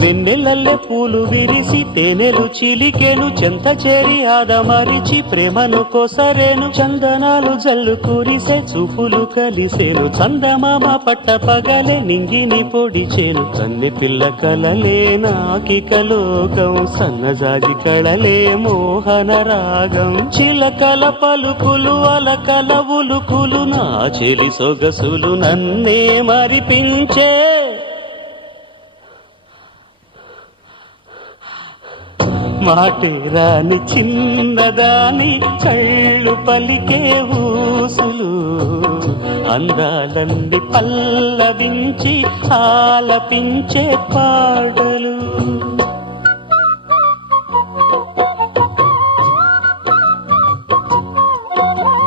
వెన్నెలల్లె పూలు విరిసి తేనెలు చిలికెను చెంత చేరి ఆదమరిచి ప్రేమను కోసరేను చందనాలు జల్లు కురిసే చూపులు కలిసేను చందమామ పట్ట పగలే నింగిని పొడిచేను కన్నె పిల్ల కలలే నాకిక లోకం సన్నజాజి కళలే మోహన రాగం చిలకల పలుకులు అలకల ఉలుకులు నా చెలి సొగసులు నన్నే మరిపించే మాటే రాని చిన్నదాని కళ్ళు పలికే ఊసులు అందాలన్నీ పల్లవించి ఆలపించే పాటలు